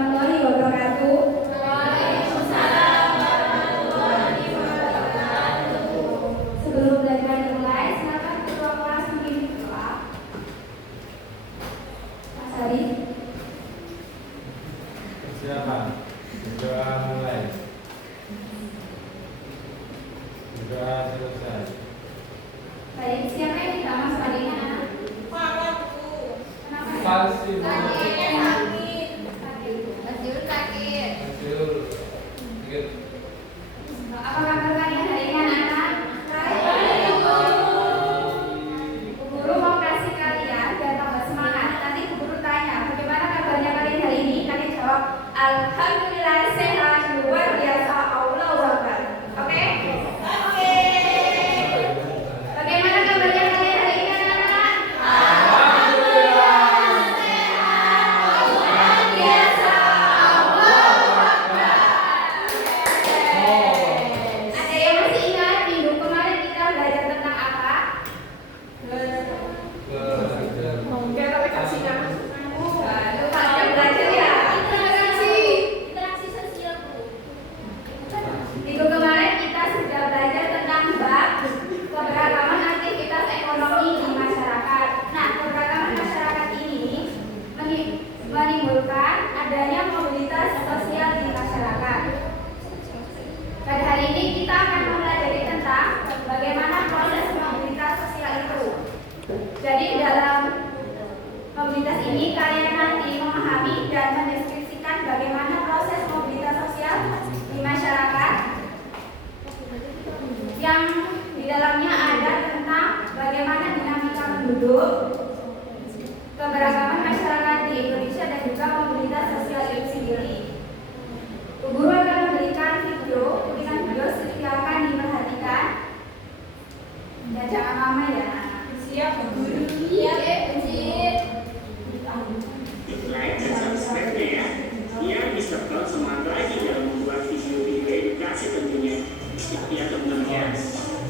warahmatullahi wabarakatuh. Waalaikumsalam warahmatullahi wabarakatuh. Sebelum belajar dimulai, silakan ketua kelas memimpin doa. Mas Ari. Silakan. Doa mulai. Doa selesai. Baik, siapa yang tidak masuk adiknya? Padaku. Kenapa ya? Falsi. Sakit. Masjid sakit. Hasil. Sedikit. Apa kabar kalian hari ini anak-anak? Bu Guru mau kasih kalian biar tambah semangat. Nanti Bu Guru tanya, bagaimana kabarnya kalian hari ini? Kalian jawab, Alhamdulillah sehat, luar biasa, Allahu Akbar. Oke? Oke. Bagaimana kabarnya kalian hari ini anak-anak? Ada yang masih ingat minggu kemarin kita belajar tentang apa? Belajar. Lupa jam belajar ya. Interaksi sosial, Bu. Minggu kemarin kita sudah belajar tentang bab keberagaman aktivitas ekonomi di masyarakat. Nah, keberagaman masyarakat ini menimbulkan adanya mobilitas sosial di masyarakat. Pada hari ini kita akan mempelajari tentang bagaimana proses mobilitas sosial itu. Jadi dalam mobilitas ini kalian nanti memahami dan mendeskripsikan bagaimana proses mobilitas sosial di masyarakat yang di dalamnya ada tentang bagaimana dinamika penduduk, keberagaman masyarakat di Indonesia dan juga mobilitas sosial itu sendiri. Bu Guru akan memberikan video, silakan diperhatikan dan jangan lama ya. Siap Bu Guru. Iya, Masjid. Like dan subscribe-nya ya, biar bisa terus semangat lagi dalam membuat video-video edukasi tentunya. Ya teman-teman ya,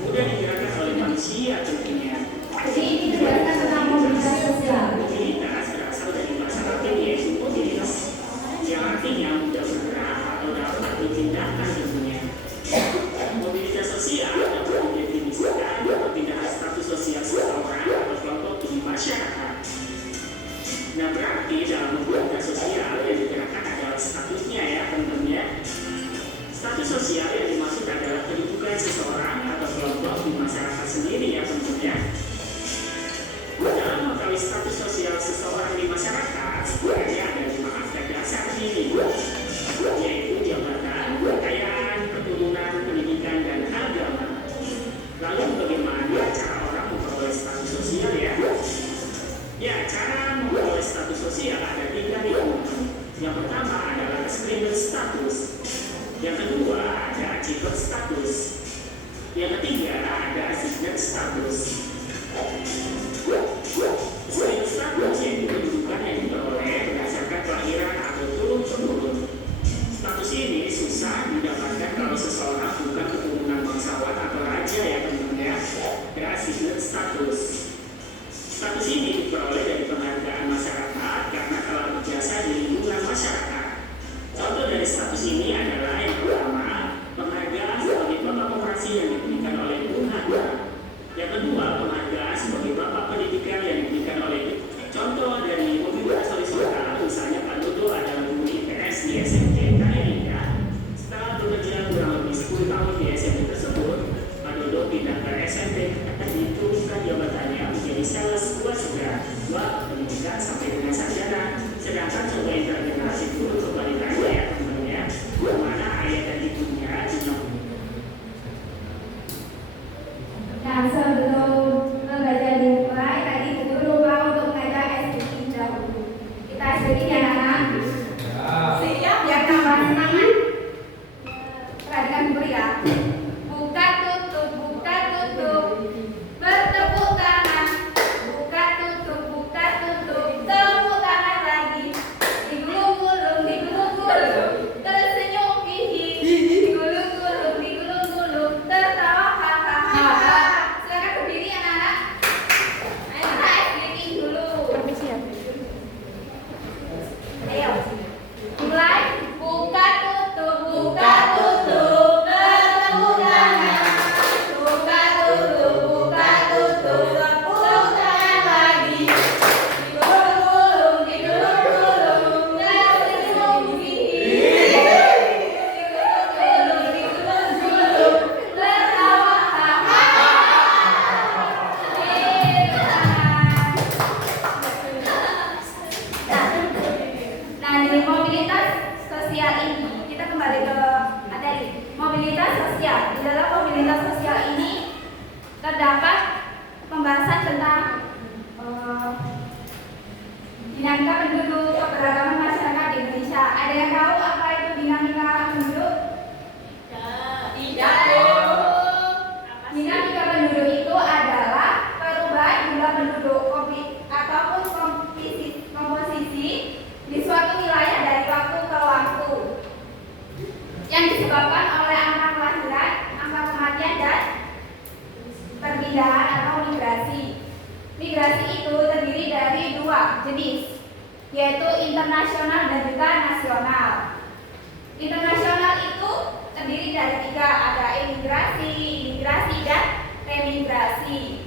mudah digerakkan oleh manusia tentunya. Jadi ini dijelaskan tentang mobilitas sosial. Mobilitas berasal dari bahasa Latin yaitu mobilis, yang artinya mudah bergerak atau dapat dipindahkan tentunya. Mobilitas sosial dapat didefinisikan perpindahan status sosial seseorang atau kelompok di masyarakat. Nah berarti dalam mobilitas sosial yang digerakkan adalah statusnya ya teman-teman ya. Status sosial yang dimaksud adalah kedudukan seseorang atau kelompok di masyarakat sendiri ya teman-teman ya. Dalam mengetahui status sosial seseorang di masyarakat, sebenarnya ada 5 aspek dasar ini, yaitu jabatan, kekayaan, keturunan, pendidikan, dan agama. Lalu bagaimana cara orang memperoleh status sosial ya? Ya, cara memperoleh status sosial ada 3 nih. Yang pertama adalah screener status. Yang kedua ada achievement status. Yang ketiga ada achievement status. Screener status yaitu kedudukan yang diperoleh berdasarkan kelahiran atau turun-temurun. Status ini susah didapatkan kalau seseorang bukan keturunan bangsawan atau raja ya teman-teman ya. Dan achievement status. Status ini diperoleh dari penghargaan masyarakat karena telah berjasa di lingkungan masyarakat. Contoh dari status ini adalah yang pertama, penghargaan sebagai bapak koperasi yang diberikan oleh Bung Hatta. Yang kedua, penghargaan sebagai bapak pendidikan yang diberikan oleh contoh dari mobilitas horizontal, misalnya Pak Dodo adalah guru IPS di SMK Karyalinda. Setelah bekerja kurang lebih 10 tahun di SMK tersebut, Pak Dodo pindah ke SMP diturunkan jabatannya menjadi sales buah segera, pendidikan sampai dengan sarjana. Sedangkan contoh intergenerasi guru kebalikannya ya teman-teman ya, di mana ayah dan ibunya juga. Nah, sebelum belajar dimulai, tadi Bu Guru lupa untuk mengajak SBK dahulu. Kita SBK ya anak-anak. Siap, biar tambah semangat. Perhatikan Bu Guru ya. Buka tutup, bertepuk tangan. Buka tutup, tepuk tangan lagi. Digulung-gulung, tersenyum hihi. Digulung-gulung, tertawa hahaha. Silakan berdiri anak-anak. Ayo kita SBK dulu. sosial ini, kita kembali ke materi. Mobilitas sosial. Di dalam mobilitas sosial ini terdapat pembahasan tentang dinamika penduduk, keberagaman masyarakat di Indonesia. Ada yang tahu apa itu dinamika penduduk? Tidak. Dinamika penduduk itu adalah perubahan jumlah penduduk ataupun komposisi di suatu wilayah dari waktu ke waktu yang disebabkan oleh angka kelahiran, angka kematian, dan perpindahan atau migrasi. Migrasi itu terdiri dari dua jenis, yaitu internasional dan juga nasional. Internasional itu terdiri dari tiga, ada imigrasi, imigrasi, dan remigrasi.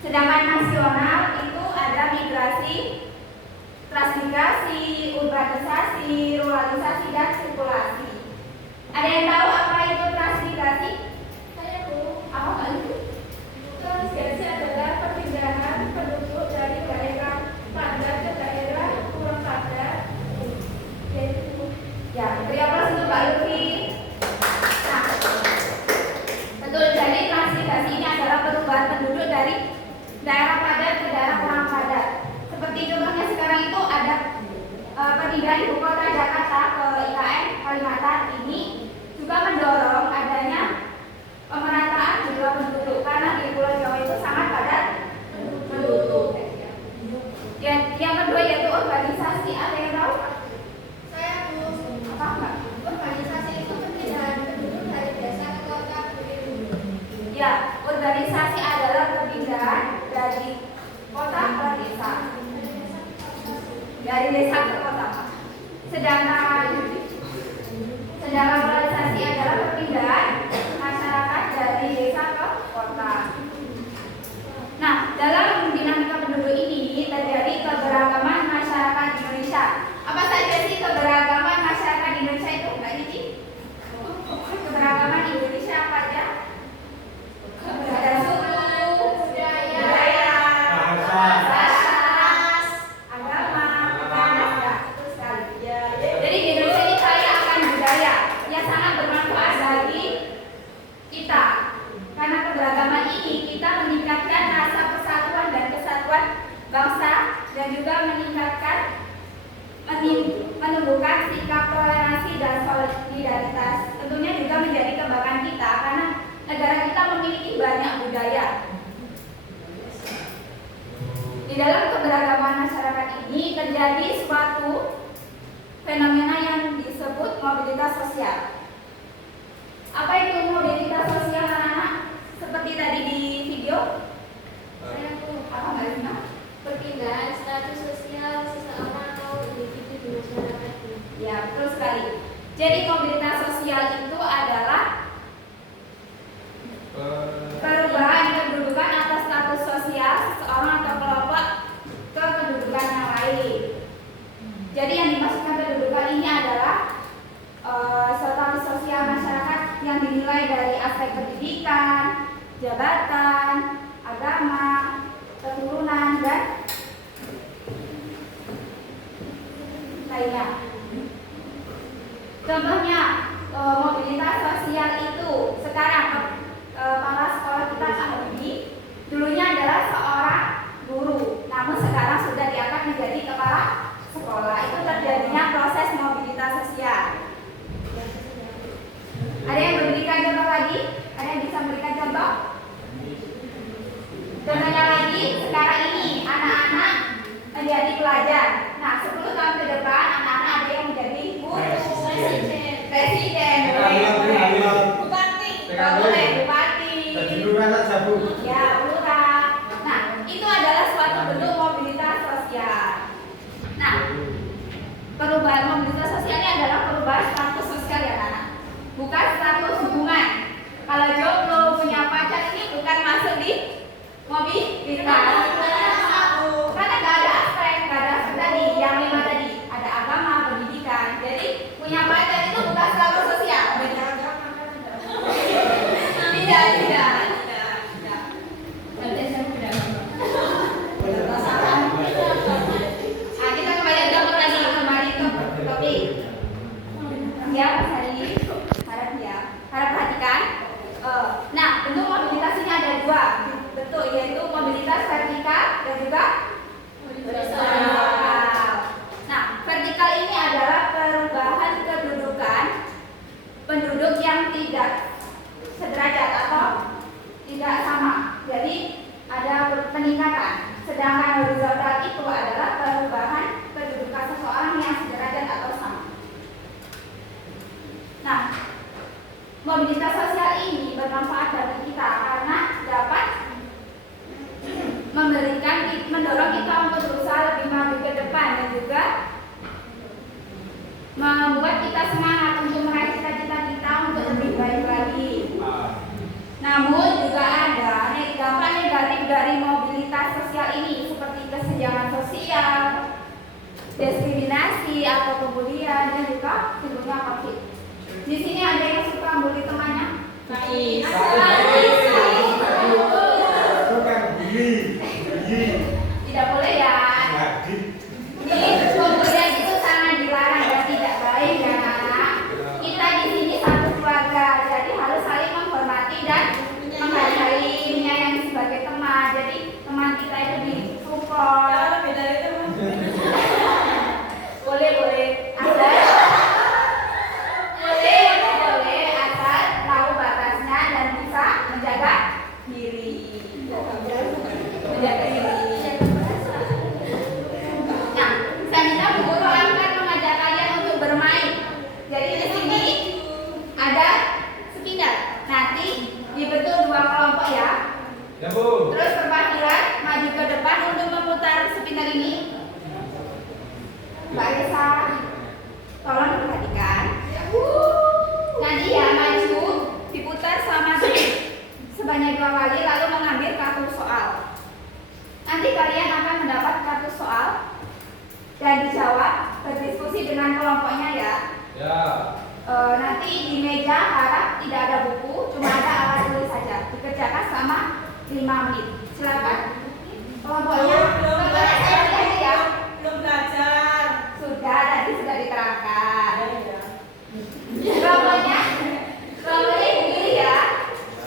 Sedangkan nasional itu ada migrasi, transmigrasi, urbanisasi, ruralisasi, dan sirkulasi. Ada yang tahu apa itu transmigrasi? Saya Bu. Apa nggak itu? Transmigrasi adalah perpindahan penduduk dari daerah padat ke daerah kurang padat. Ya, beri aplaus untuk Mbak Lutfi. Nah, betul. Jadi transmigrasi ini adalah perubahan penduduk dari daerah padat ke daerah kurang padat. Seperti contohnya sekarang itu ada perpindahan ibu kota Jakarta ke IKN Kalimantan ini juga mendorong adanya pemerataan jumlah penduduk karena di Pulau Jawa itu sangat padat penduduk. Yang kedua yaitu urbanisasi. Ada yang tahu? Saya Bu. Apa enggak? Urbanisasi itu perpindahan penduduk dari desa ke kota. Ya, urbanisasi adalah perpindahan dari kota ke desa. Dari desa ke kota. Sedangkan ruralisasi adalah perpindahan masyarakat dari desa ke kota. Nah, dalam dinamika penduduk ini terjadi keberagaman masyarakat Indonesia. Apa saja sih keberagaman masyarakat Indonesia itu, Mbak Cici? Keberagaman Indonesia apa aja? Ada suku, budaya, ras, agama, bahasa, itu sekali. Jadi di Indonesia ini kaya akan budaya yang sangat bermanfaat bagi kita. Karena keberagaman ini kita meningkatkan rasa persatuan dan kesatuan bangsa dan juga menumbuhkan sikap toleransi dan solidaritas. Tentunya juga menjadi kebanggaan kita karena negara kita memiliki banyak budaya. Di dalam keberagaman masyarakat ini terjadi suatu fenomena yang disebut mobilitas sosial. Apa itu mobilitas sosial, anak-anak? Seperti tadi di video. Saya Bu. Apa Mbak Lina? Perpindahan status sosial seseorang atau individu di masyarakat. Ya, betul sekali. Jadi mobilitas sosial itu adalah perubahan kedudukan atau status sosial seseorang atau kelompok ke kedudukan yang lain. Jadi yang dimaksudkan kedudukan ini adalah status sosial masyarakat yang dinilai dari aspek pendidikan, jabatan, agama, keturunan, dan lainnya. Contohnya mobilitas sosial itu sekarang para sekolah kita saat ini dulunya adalah seorang guru, namun sekarang sudah diangkat menjadi kepala sekolah. Itu terjadinya proses mobilitas sosial. Ada yang memberikan contoh lagi? Ada yang bisa memberikan contoh? Contohnya lagi, sekarang ini anak-anak menjadi pelajar. Nah, 10 tahun ke depan anak-anak ada yang menjadi guru, presiden, Bupati. boleh bupati, ya lurah. Nah, itu adalah suatu bentuk mobilitas sosial. Nah, perubahan mobilitas sosial ini adalah perubahan status sosial ya anak, bukan status hubungan. Kalau jomblo punya pacar ini bukan masuk di mobilitas. Karena nggak ada aspek tadi, yang 5 tadi ada agama, pendidikan. Jadi punya pacar itu bukan status sosial. Tidak. Kita kembali ke topik. kita semangat untuk meraih cita-cita kita untuk lebih baik lagi. A. Namun juga ada dampak negatif dari mobilitas sosial ini seperti kesenjangan sosial, diskriminasi atau pembulian dan juga timbulnya konflik. Di sini ada yang suka membuli temannya? Tidak boleh ya. Pembulian itu sangat dilarang dan tidak baik ya anak. Kita di sini satu keluarga, jadi harus saling menghormati dan menghargai, menyayangi sebagai teman. Jadi teman kita itu disupport. Boleh asal tahu batasnya dan bisa menjaga diri. Nah, selanjutnya Bu Guru akan mengajak kalian untuk bermain. Jadi di sini ada spinner. Nanti dibentuk dua kelompok ya. Ya Bu. Terus perwakilan maju ke depan untuk memutar spinner ini. Mbak Risa, tolong perhatikan. Nanti ya maju, diputar selama sebanyak 2 kali, lalu mengambil kartu soal. Nanti kalian akan mendapat kartu soal dan dijawab, berdiskusi dengan kelompoknya ya. Ya. Nanti di meja harap tidak ada buku, cuma ada alat tulis saja. Dikerjakan selama 5 menit. Silakan. Kelompoknya saya lihat ya. Belum belajar. Sudah, tadi sudah diterangkan. Kelompoknya begini ya.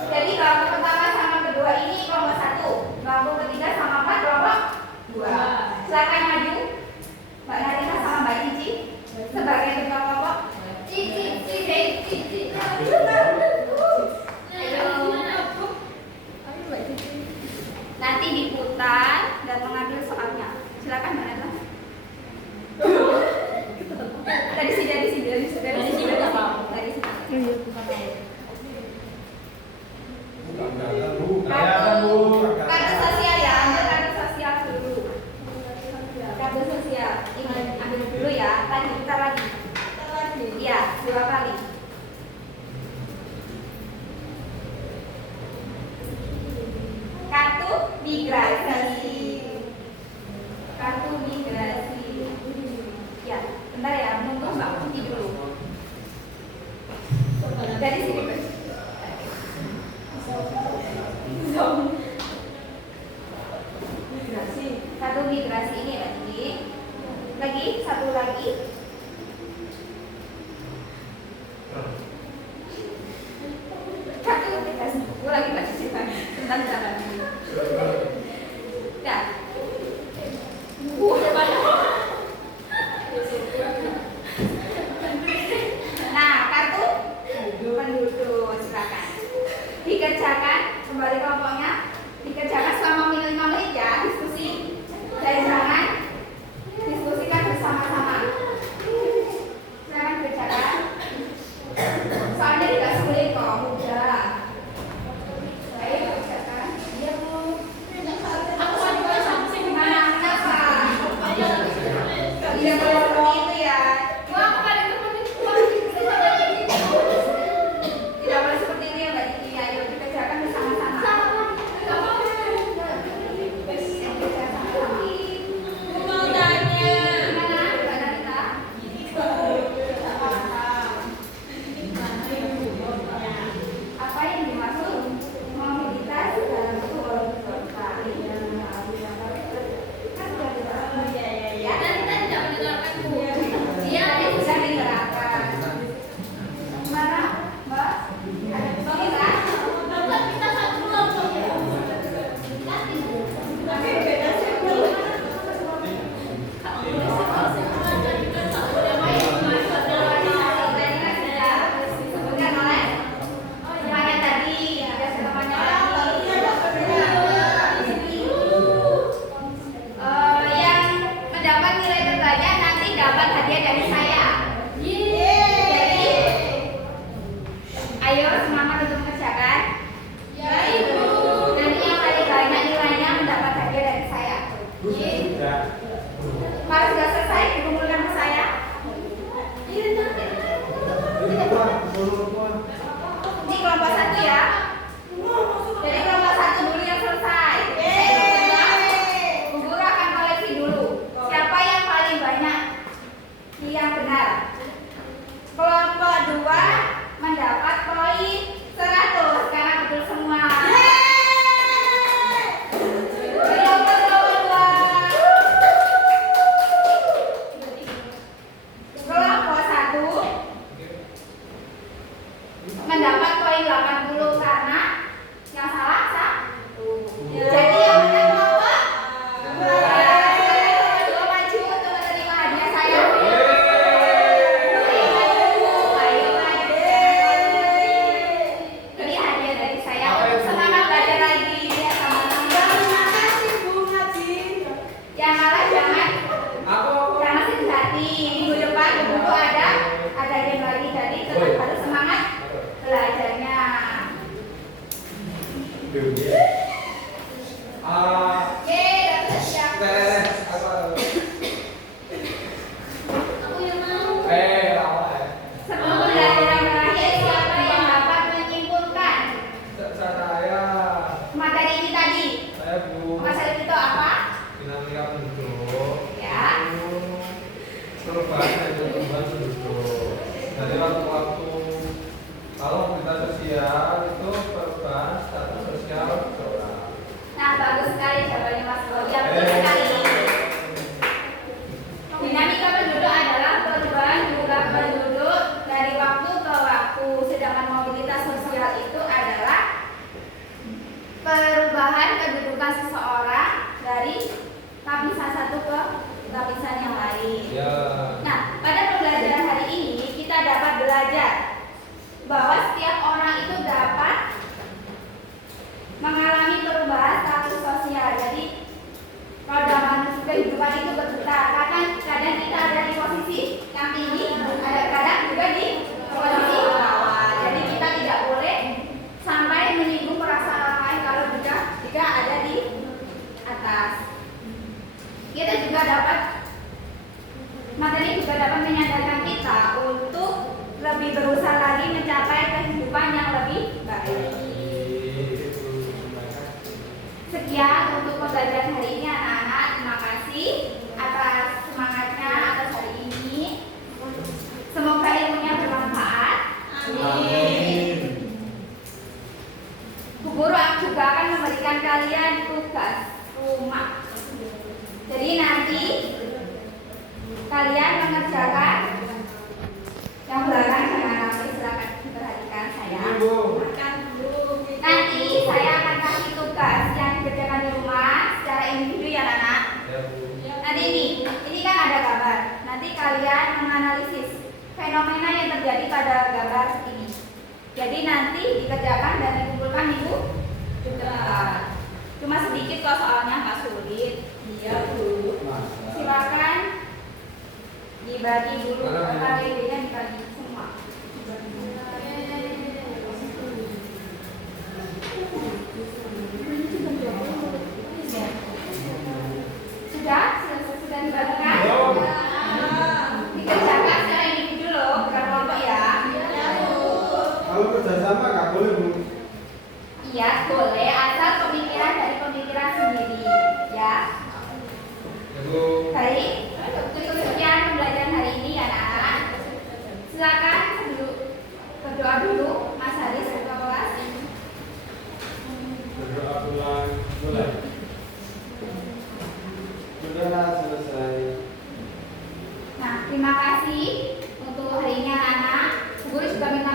Jadi kelompok pertama sama kedua ini kelompok 1, kelompok ketiga sama 4, kelompok 2. Silakan maju, Mbak Narina sama Mbak Cici sebagai ketua kelompok. Cici. Nanti diputar dan mengambil soalnya. Silakan Mbak Narina. Dari sini. Kartu sosial ya, ambil kartu sosial dulu. Kartu sosial, ini ambil dulu ya. Tadi kita lagi. Iya, 2 kali. Kartu migrasi. Ya, bentar ya, nunggu Mbak Putih dulu. Dari sini Mbak. Satu migrasi ini lagi, satu lagi. Satu migrasi, lagi Mbak Cici. Bentar. Ya. Nah, kartu penduduk silakan. Dikerjakan kembali kelompoknya. Dikerjakan selama 5 menit ya, diskusi. Dan jangan diskusikan bersama-sama. Silakan kerjakan. Soalnya tidak sulit kok, mudah. Ayo kerjakan. Iya Bu. Gimana? Kenapa? Tidak boleh seperti itu ya. Tidak boleh seperti itu ya Mbak Cici. Ayo dikerjakan bersama-sama. Apa yang dimaksud mobilitas dalam sebuah kota? Ya, tadi tidak menerangkan Bu. Iya, bisa diterangkan. Gimana, Mbak? Ada kesulitan? Kita satu kelompok ya. Tapi beda sih. Yang mendapat nilai terbanyak nanti dapat hadiah dari saya. Jadi, ayo semangat untuk mengerjakan. Ya Ibu. Nanti yang paling banyak nilainya mendapat hadiah dari saya. Kalau sudah selesai dikumpulkan ke saya. perubahan yaitu perubahan penduduk. Dari waktu-waktu kalau mobilitas sosial itu perubahan status sosial seseorang. Nah, bagus sekali jawabannya Mas Boy. Ya, betul sekali. Dinamika penduduk adalah perubahan jumlah penduduk dari waktu ke waktu, sedangkan mobilitas sosial itu adalah perubahan kedudukan seseorang dari lapisan satu ke lapisan yang lain. Ya. Nah, pada pembelajaran hari ini kita dapat belajar bahwa setiap orang itu dapat mengalami perubahan status sosial. Jadi kalau dalam kehidupan itu berputar, kadang kita ada di posisi yang tinggi, ada kadang juga di posisi bawah. Jadi kita tidak boleh sampai menyinggung perasaan orang lain kalau jika ada di atas. Kita juga dapat materi juga dapat menyadarkan kita untuk lebih berusaha lagi mencapai kehidupan yang lebih baik. Sekian untuk pembelajaran hari ini anak-anak. Terima kasih atas semangatnya atas hari ini. Semoga ilmunya bermanfaat. Amin. Bu Guru juga akan memberikan kalian tugas rumah. Jadi nanti kalian mengerjakan yang belakang jangan nanti silakan diperhatikan saya. Nanti saya akan kasih tugas yang dikerjakan di rumah secara individu ya anak. Ya, Bu. Nanti ini kan ada gambar. Nanti kalian menganalisis fenomena yang terjadi pada gambar ini. Jadi nanti dikerjakan dan dikumpulkan minggu depan. Cuma sedikit kok soalnya nggak sulit. Iya Bu. Masa. Silakan dibagi dulu KBB-nya dibagi semua. Sudah dibagikan? Dikerjakan secara individu loh, bukan kelompok ya. Kalau kerjasama nggak boleh, Bu. Iya boleh, asal pemikiran dari pemikiran sendiri ya. Ya, Bu. Baik, sekian pembelajaran hari ini ya anak. Silakan berdoa dulu Mas Haris ketua kelas. Berdoa pulang mulai. Sudah selesai. Nah, terima kasih untuk hari ini anak-anak. Bu Guru juga minta